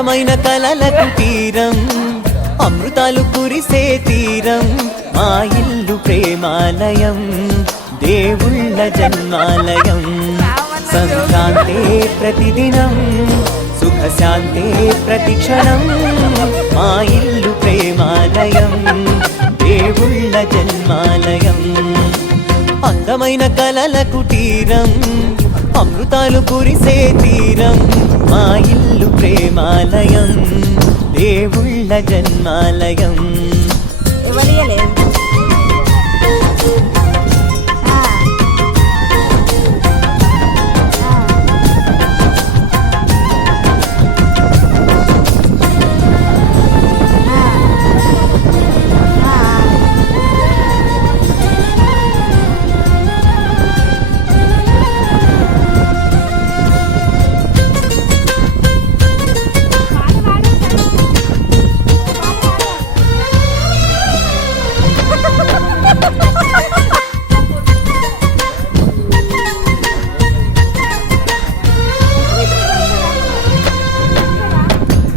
అందమైన కలలకు తీరం అమృతాలు కురిసే తీరం మా ఇల్లు ప్రేమాలయం దేవుళ్ళ జన్మాలయం. సంక్రాంతే ప్రతిదినం సుఖశాంతే ప్రతిక్షణం మా ఇల్లు ప్రేమాలయం దేవుళ్ళ జన్మాలయం. అందమైన కలల కుటీరం అమృతాలు కురిసే తీరం మా ఇల్లు ప్రేమాలయం దేవుళ్ళ